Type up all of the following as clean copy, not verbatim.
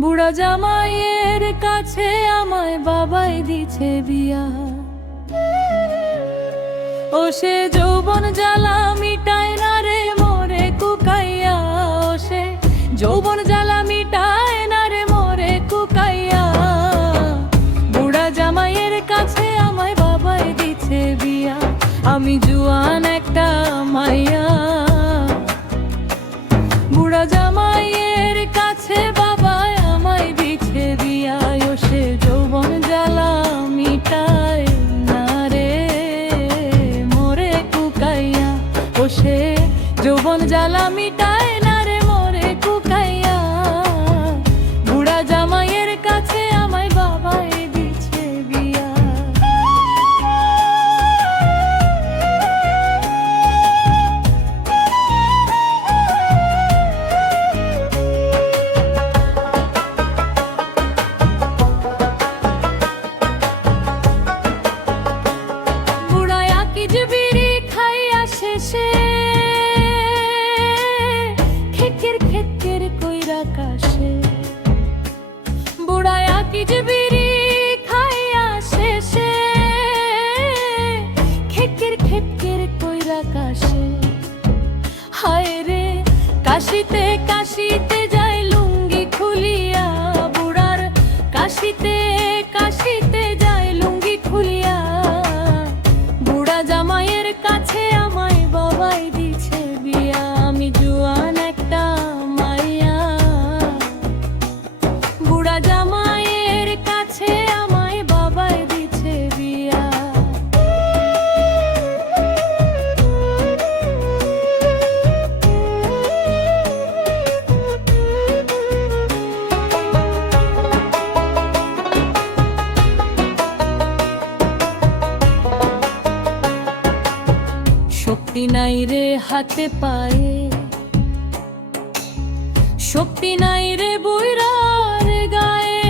বুড়া জামাইয়ের কাছে আমায় বাবাই দিছে বিয়া। ও সে যৌবন জ্বালা মিটায় না রে মোরে কুকাইয়া। ও সে যৌবন জ্বালা মিটায় না রে মোরে কুকাইয়া। বুড়া জামাইয়ের কাছে আমায় বাবাই দিছে বিয়া। আমি জুয়ান একটা মাইয়া। বুড়া জামাইয়ের কাছে বাবাই আমায় দিছে বিয়া। ও সে যৌবন জ্বালা মিটায় না রে মোরে কুকাইয়া। ও সে যৌবন জ্বালা মিটায় না রে মোরে কুকাইয়া। বুড়া জামাইয়ের কাছে আমায় বাবাই দিছে বিয়া। বুড়ায়া কি যে বিড়ি খাইয়া শেষে খেকের খেকের কইরা কাশে। বুড়ায়া কি যে বিড়ি খাইয়া শেষে খেকের খেকের কইরা কাশে। হায় রে কাশিতে কাশিতে যায় লুঙ্গি খুলিয়া। বুড়ার কাশিতে কাশিতে যায় লুঙ্গি খুলিয়া। বুড়া জামাইয়ের কাছে আমায় বাবাই দিছে বিয়া। আমি জুয়ান একটা মাইয়া। বুড়া জামাইয়ের কাছে আমায় বাবাই দিছে বিয়া। শক্তি নাই রে হাতে পায়ে। শক্তি নাই রে বুইরার গায়ে।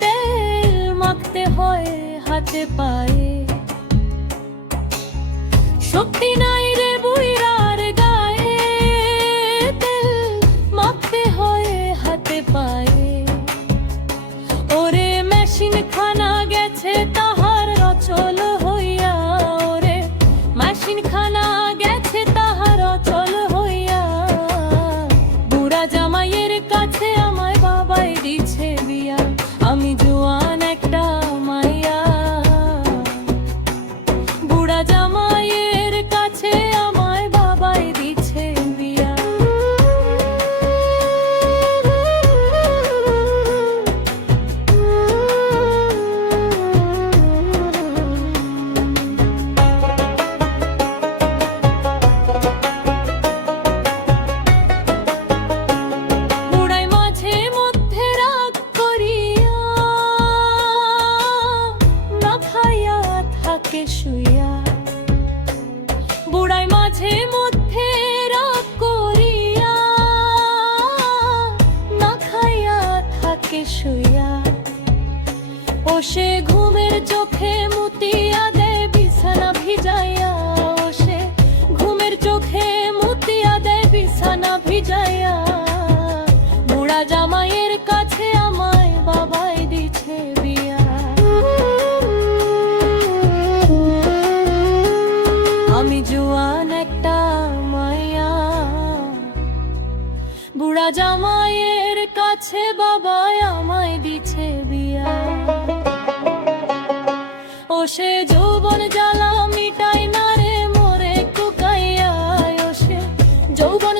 তেল মাখতে হয় হাতে পায়ে। শক্তি নাই রে বুইরার গায়ে। তেল মাখতে হয় হাতে পায়ে। ওরে মেশিন খানা গেছে তাহার অচল হইয়া। ওরে মেশিন খানা গেছে তাহার অচল হইয়া। বুড়া জামাইয়ের কাছে আমায় বাবাই দিছে বিয়া। আমি জুয়ান একটা মাইয়া। বুড়া জামাইয়ের কাছে আমায় বাবাই দিছে বিয়া। বুড়াই মাঝে মধ্যে রাগ করিয়া না খাইয়া থাকে শুইয়া। বুড়াই মাঝে মধ্যে রাগ করিয়া না খাইয়া থাকে শুইয়া। ও সে ঘুমের চোখে মুতিয়া দেয় বিছানা ভিজাইয়া। ও সে ঘুমের চোখে মুতিয়া দেয় বিছানা ভিজাইয়া। বুড়া জামাইয়ের কাছে আমায় বাবাই দিছে বিয়া। আমি জুয়ান একটা মাইয়া। বুড়া জামাইয়ের কাছে বাবাই আমায় দিছে বিয়া। ও সে যৌবন জ্বালা মিটায় না রে মোরে কুকাইয়া। ও সে যৌবন